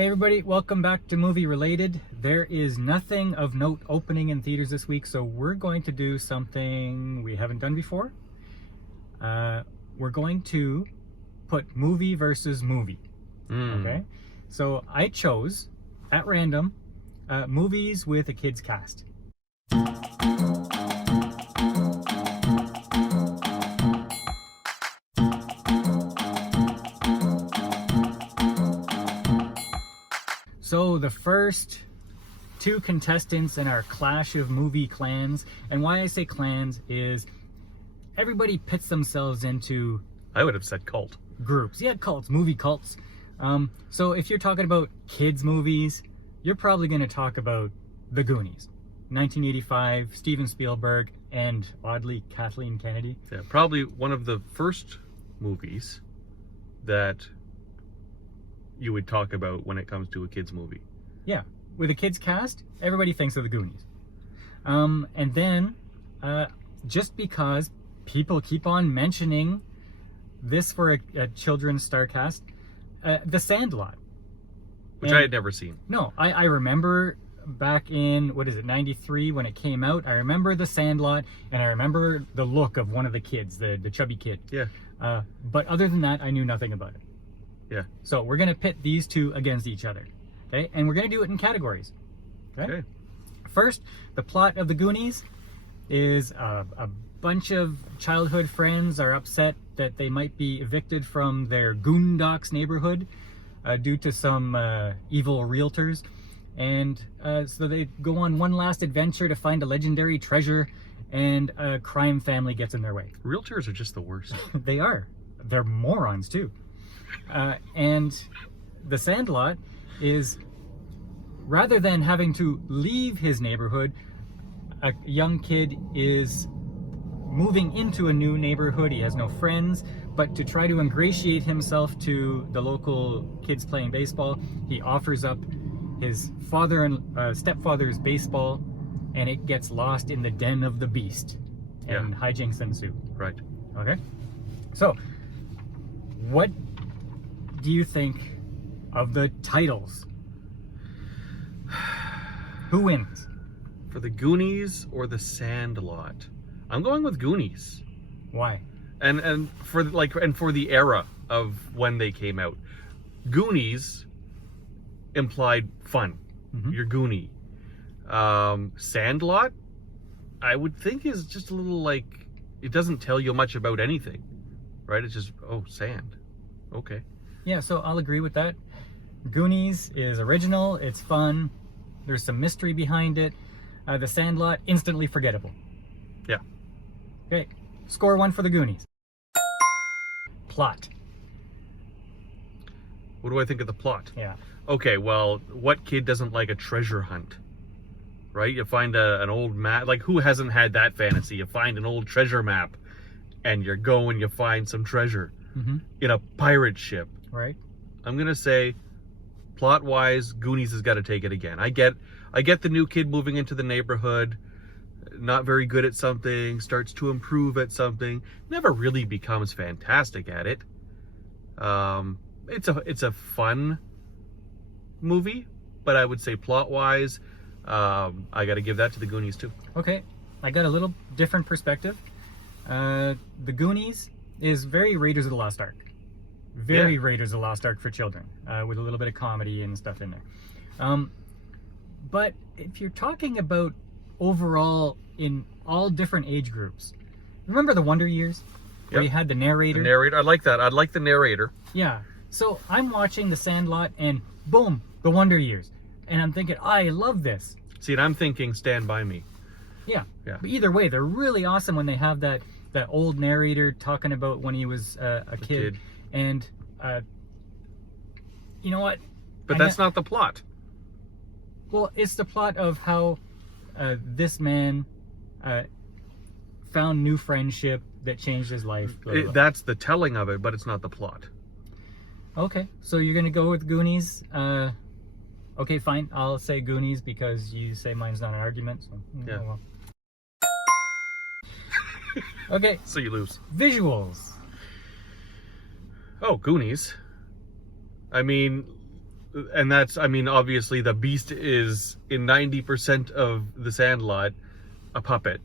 Hey everybody, welcome back to Movie Related. There is nothing of note opening in theaters this week, so we're going to do something we haven't done before. We're going to put movie versus movie. Okay? So I chose, at random, movies with a kid's cast. So the first two contestants in our clash of movie clans, and why I say clans is everybody pits themselves into... I would have said cult. Groups. Yeah, cults, movie cults. So if you're talking about kids movies, you're probably going to talk about The Goonies. 1985, Steven Spielberg, and oddly, Kathleen Kennedy. Yeah, probably one of the first movies that you would talk about when it comes to a kid's movie. Yeah, with a kid's cast, everybody thinks of The Goonies. And then, just because people keep on mentioning this for a children's star cast, The Sandlot. Which I had never seen. No, I remember back in, 93 when it came out. I remember The Sandlot, and I remember the look of one of the kids, the chubby kid. Yeah. But other than that, I knew nothing about it. Yeah. So we're going to pit these two against each other. Okay? And we're going to do it in categories. Okay? First, the plot of The Goonies is a bunch of childhood friends are upset that they might be evicted from their Goondocks neighborhood due to some evil realtors. And so they go on one last adventure to find a legendary treasure, and a crime family gets in their way. Realtors are just the worst. They are. They're morons, too. And The Sandlot is, rather than having to leave his neighborhood, a young kid is moving into a new neighborhood. He has no friends, but to try to ingratiate himself to the local kids playing baseball, he offers up his father and stepfather's baseball, and it gets lost in the den of the beast, and hijinks ensue. Right. Okay. So, what do you think of the titles? Who wins? For The Goonies or The Sandlot? I'm going with Goonies. Why? And for the era of when they came out. Goonies implied fun. Mm-hmm. You're Goonie. Sandlot, I would think, is just a little like, it doesn't tell you much about anything. Right? It's just, oh, sand. Okay. Yeah, so I'll agree with that. Goonies is original, it's fun, there's some mystery behind it. The Sandlot, instantly forgettable. Yeah. Okay, score 1 for The Goonies. Plot. What do I think of the plot? Yeah. Okay, well, what kid doesn't like a treasure hunt? Right? You find an old map. Like, who hasn't had that fantasy? You find an old treasure map, and you go and you find some treasure in a pirate ship. Right. I'm gonna say, plot-wise, Goonies has got to take it again. I get the new kid moving into the neighborhood, not very good at something, starts to improve at something, never really becomes fantastic at it. It's a fun movie, but I would say plot-wise, I got to give that to The Goonies too. Okay, I got a little different perspective. The Goonies is very Raiders of the Lost Ark. Very Raiders of the Lost Ark for children, with a little bit of comedy and stuff in there. But if you're talking about overall in all different age groups, remember the Wonder Years? Where you had the narrator? The narrator, I like that. I'd like the narrator. Yeah. So I'm watching The Sandlot and boom, the Wonder Years. And I'm thinking, I love this. See, and I'm thinking Stand By Me. Yeah. Yeah. But either way, they're really awesome when they have that old narrator talking about when he was a kid. And, you know what? But that's not the plot. Well, it's the plot of how this man found new friendship that changed his life. Blah, blah, blah. That's the telling of it, but it's not the plot. Okay, so you're going to go with Goonies. Okay, fine. I'll say Goonies because you say mine's not an argument. So, yeah. Oh, well. Okay. So you lose. Visuals. Oh, Goonies. I mean, And that's, I mean, obviously the Beast is in 90% of The Sandlot a puppet,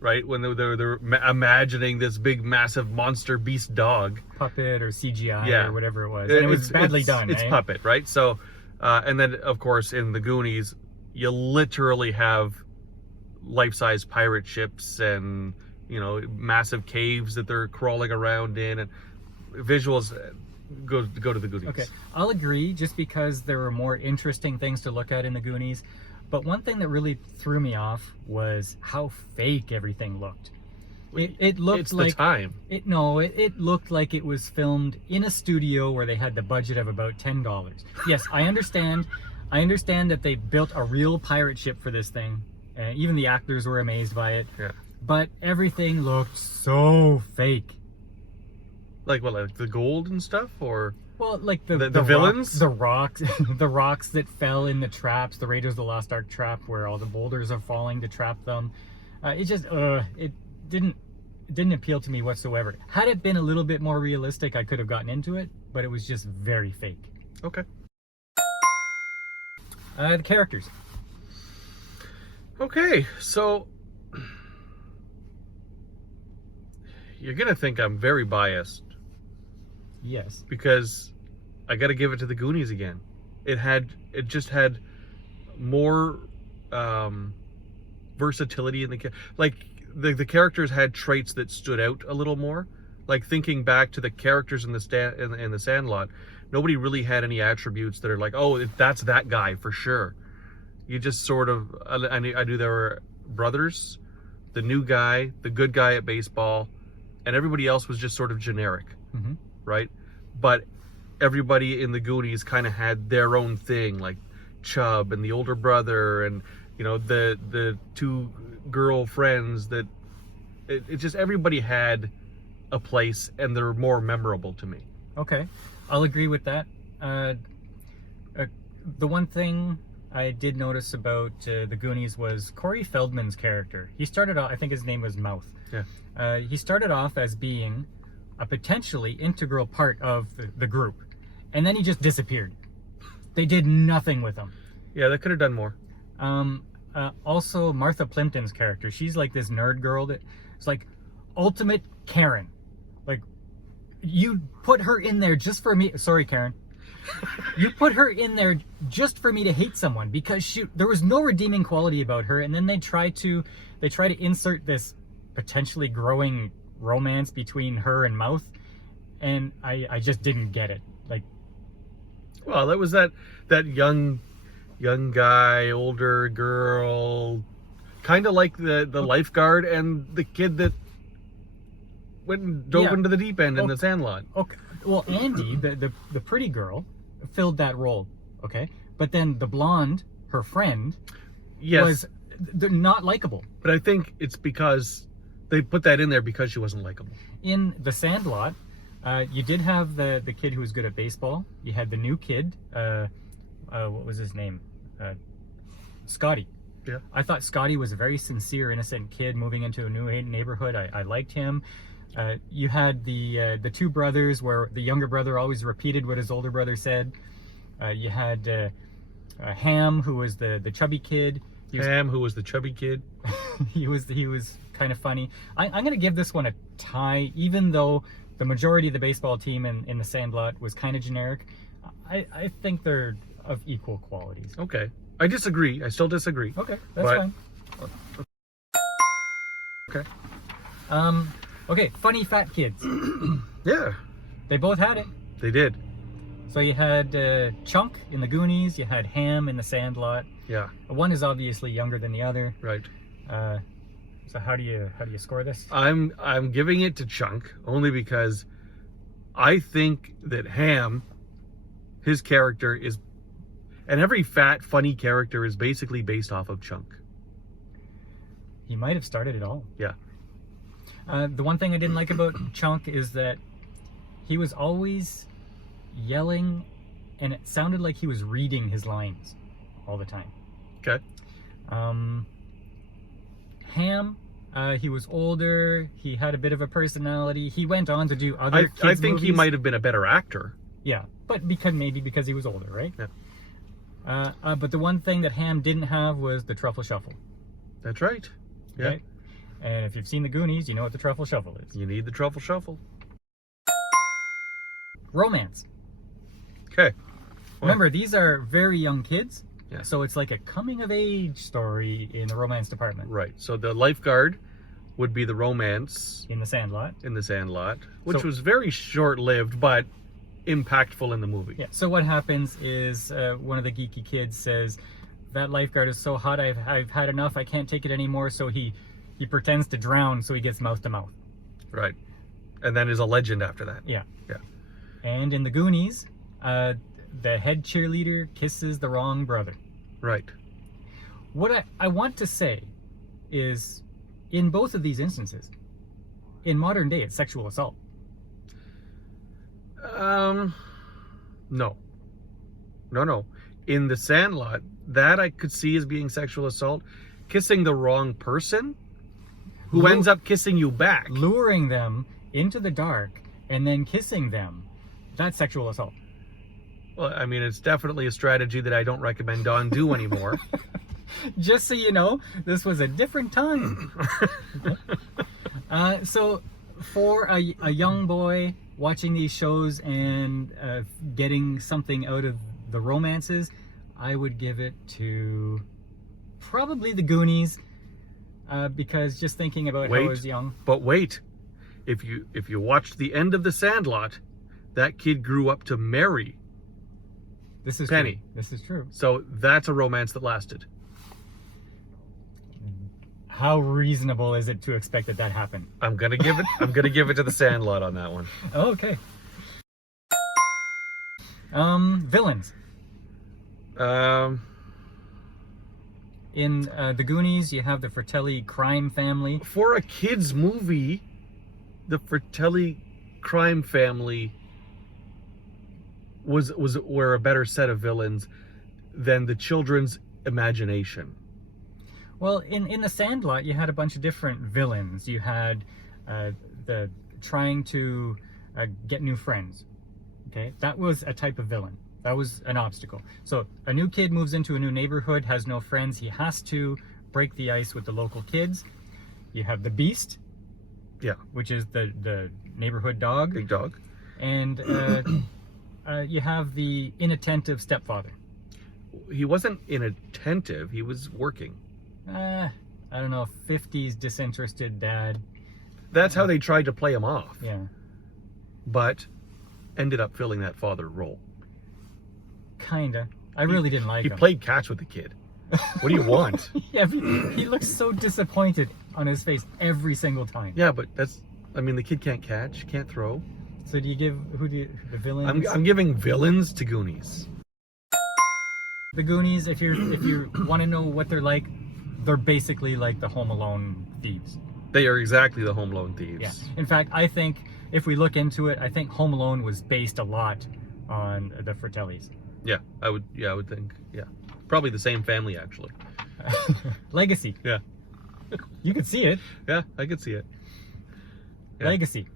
right? When they're imagining this big, massive monster beast dog. Puppet or CGI Yeah. or whatever it was. And it was badly done, It's eh? puppet, right? So, and then, of course, in the Goonies, you literally have life-size pirate ships and, you know, massive caves that they're crawling around in. And visuals, go to the Goonies. Okay, I'll agree, just because there were more interesting things to look at in the Goonies. But one thing that really threw me off was how fake everything looked. It looked It's like the time. it looked like it was filmed in a studio where they had the budget of about $10. Yes, I understand that they built a real pirate ship for this thing, and even the actors were amazed by it. Yeah. But everything looked so fake. Like what, like the gold and stuff, or Well, like the villains, the rocks, the rocks that fell in the traps, the Raiders of the Lost Ark trap, where all the boulders are falling to trap them. It just, it didn't appeal to me whatsoever. Had it been a little bit more realistic, I could have gotten into it, but it was just very fake. okay. The characters. Okay, so you're gonna think I'm very biased Yes. because I got to give it to the Goonies again. It just had more versatility in the characters had traits that stood out a little more. Like thinking back to the characters in the Sandlot, nobody really had any attributes that are like, oh, that's that guy for sure. You just sort of, I knew there were brothers, the new guy, the good guy at baseball, and everybody else was just sort of generic, Mm-hmm. right? But everybody in the Goonies kind of had their own thing, like Chubb and the older brother, and you know the two girl friends. That it just, everybody had a place, and they're more memorable to me. Okay, I'll agree with that. The one thing I did notice about the Goonies was Corey Feldman's character. He started off, I think his name was Mouth. Yeah. He started off as being a potentially integral part of the group, and then he just disappeared. They did nothing with him. Yeah, they could have done more. Also, Martha Plimpton's character, she's like this nerd girl that is like ultimate Karen. Like, you put her in there just for me. Sorry, Karen. You put her in there just for me to hate someone, because there was no redeeming quality about her, and then they try to insert this potentially growing romance between her and Mouth, and I just didn't get it. Like, well, that was that young guy, older girl, kind of like the lifeguard and the kid that went and dove into the deep end in the Sandlot. Okay, well, Andy, the pretty girl, filled that role. Okay, but then the blonde, her friend, Yes, was not likable. but I think it's because they put that in there because she wasn't likable. In The Sandlot, you did have the kid who was good at baseball. You had the new kid. What was his name? Scotty. Yeah. I thought Scotty was a very sincere, innocent kid moving into a new neighborhood. I liked him. You had the two brothers, where the younger brother always repeated what his older brother said. You had Ham, who was the chubby kid. Ham, who was the chubby kid. he was kind of funny. I'm going to give this one a tie, even though the majority of the baseball team in the Sandlot was kind of generic. I think they're of equal qualities. Okay, I disagree. I still disagree. Okay, that's fine. Okay. Okay, funny fat kids. Yeah, They both had it. they did. So you had Chunk in the Goonies, you had Ham in the Sandlot. Yeah, One is obviously younger than the other. right. So how do you score this? I'm giving it to Chunk only because I think that Ham, his character is, and every fat funny character is basically based off of Chunk. He might have started it all. Yeah. The one thing I didn't like about Chunk is that he was always yelling, and it sounded like he was reading his lines all the time. Okay. Ham, he was older. He had a bit of a personality. He went on to do other I kids' think he movies. might have been a better actor. Yeah, but maybe because he was older, right? Yeah. But the one thing that Ham didn't have was the truffle shuffle. That's right. Yeah. Okay? And if you've seen the Goonies, you know what the truffle shuffle is. You need the truffle shuffle. Romance. Okay. Remember, these are very young kids. Yeah. So it's like a coming of age story in the romance department. Right. So the lifeguard would be the romance In The Sandlot. in The Sandlot, which So- was very short-lived, but impactful in the movie. Yeah. So what happens is one of the geeky kids says, that lifeguard is so hot, I've had enough, I can't take it anymore. So he pretends to drown so he gets mouth to mouth. Right. And then is a legend after that. Yeah. Yeah. And in the Goonies, the head cheerleader kisses the wrong brother. Right. What I want to say is, in both of these instances, in modern day, it's sexual assault. No. No. In The Sandlot, that I could see as being sexual assault. Kissing the wrong person who ends up kissing you back. Luring them into the dark and then kissing them, that's sexual assault. Well, I mean, it's definitely a strategy that I don't recommend Don do anymore. Just so you know, this was a different time. So for a young boy watching these shows and getting something out of the romances, I would give it to probably the Goonies, because just thinking about how I was young. But wait, if you watched the end of The Sandlot, that kid grew up to marry This is Penny. True. This is true. So that's a romance that lasted. How reasonable is it to expect that happened? I'm gonna give it to The Sandlot on that one. Okay. Villains. In the Goonies, you have the Fratelli crime family. For a kids movie, the Fratelli crime family were a better set of villains than the children's imagination. Well, in The Sandlot, you had a bunch of different villains. You had the trying to get new friends. Okay, that was a type of villain. That was an obstacle. So a new kid moves into a new neighborhood, has no friends. He has to break the ice with the local kids. You have the Beast. Yeah. Which is the neighborhood dog. Big dog. And you have the inattentive stepfather. He wasn't inattentive. He was working. I don't know, 50s disinterested dad. That's how they tried to play him off. Yeah. But ended up filling that father role. Kinda. I really didn't like He him. played catch with the kid. What do you want? Yeah, he looks so disappointed on his face every single time. Yeah, but the kid can't catch, can't throw. So do you give the villains? I'm giving villains to Goonies. The Goonies, if you want to know what they're like, they're basically like the Home Alone thieves. They are exactly the Home Alone thieves. Yeah. In fact, I think if we look into it, I think Home Alone was based a lot on the Fratellis. Yeah, I would think. Yeah. Probably the same family, actually. Legacy. Yeah. You could see it. Yeah, I could see it. Yeah. Legacy.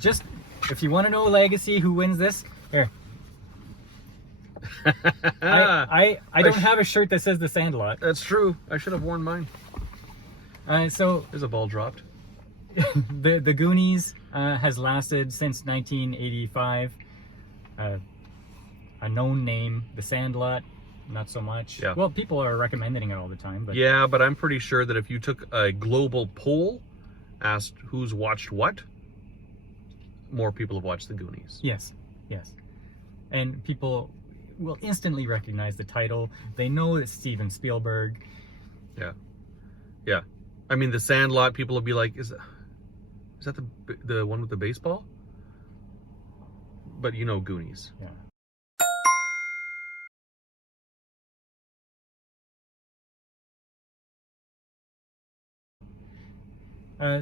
Just, if you want to know Legacy, who wins this, here. I don't have a shirt that says The Sandlot. That's true. I should have worn mine. So There's a ball dropped. the Goonies has lasted since 1985. A known name, The Sandlot, not so much. Yeah. Well, people are recommending it all the time, but Yeah, but I'm pretty sure that if you took a global poll, asked who's watched what, more people have watched the Goonies. yes, and people will instantly recognize the title. They know it's Steven Spielberg. Yeah. I mean, The Sandlot, people will be like, is that the one with the baseball? But you know Goonies. Yeah.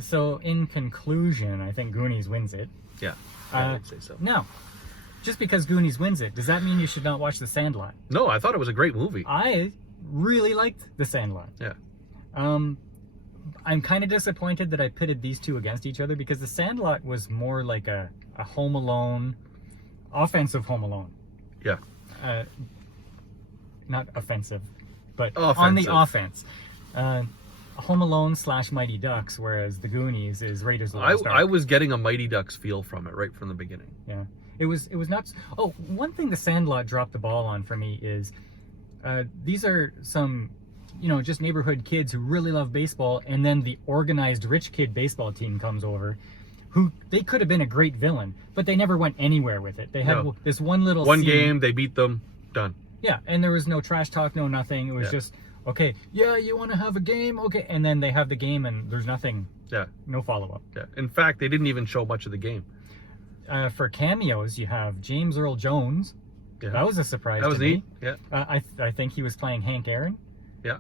So in conclusion, I think Goonies wins it. Yeah, I would say so. Now, just because Goonies wins it, does that mean you should not watch The Sandlot? No, I thought it was a great movie. I really liked The Sandlot. Yeah. I'm kind of disappointed that I pitted these two against each other, because The Sandlot was more like a Home Alone, offensive Home Alone. Yeah. Not offensive, but Offensive. on the offense. Home Alone / Mighty Ducks, whereas the Goonies is Raiders of the Lost Ark. I was getting a Mighty Ducks feel from it right from the beginning. Yeah, it was not. Oh, one thing the Sandlot dropped the ball on for me is these are some, just neighborhood kids who really love baseball, and then the organized rich kid baseball team comes over, who they could have been a great villain, but they never went anywhere with it. They had this one little one scene. game, they beat them, done. Yeah, and there was no trash talk, no nothing. It was just, okay, yeah, you want to have a game? Okay. And then they have the game and there's nothing. Yeah. No follow-up. Yeah. In fact, they didn't even show much of the game. For cameos, you have James Earl Jones. Yeah. That was a surprise to neat. me. Yeah. I think he was playing Hank Aaron. Yeah.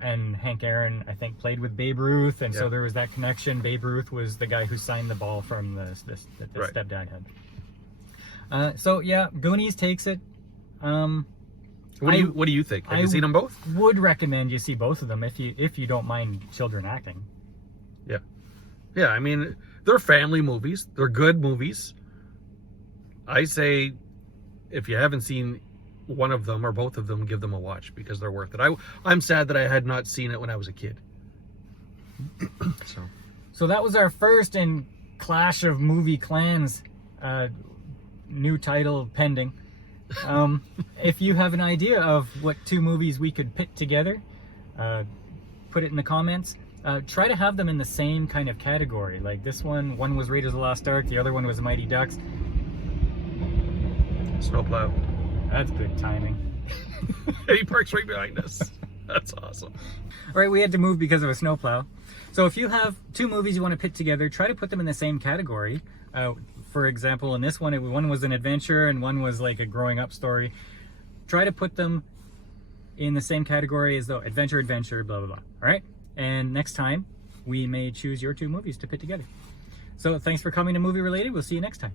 And Hank Aaron, I think, played with Babe Ruth, and so there was that connection. Babe Ruth was the guy who signed the ball from the stepdad had. So yeah, Goonies takes it. What do you think? Have you seen them both? Would recommend you see both of them if you don't mind children acting. Yeah. Yeah, I mean, they're family movies. They're good movies. I say if you haven't seen one of them or both of them, give them a watch because they're worth it. I'm sad that I had not seen it when I was a kid. So that was our first in Clash of Movie Clans. New title pending. If you have an idea of what two movies we could pit together, put it in the comments. Try to have them in the same kind of category. Like this one was Raiders of the Lost Ark, the other one was Mighty Ducks. Snowplow. That's good timing. He parks right behind us. That's awesome. All right, we had to move because of a snowplow. So if you have two movies you want to pit together, try to put them in the same category. For example, in this one, one was an adventure and one was like a growing up story. Try to put them in the same category as though adventure, blah, blah, blah. All right? And next time, we may choose your two movies to pit together. So thanks for coming to Movie Related. We'll see you next time.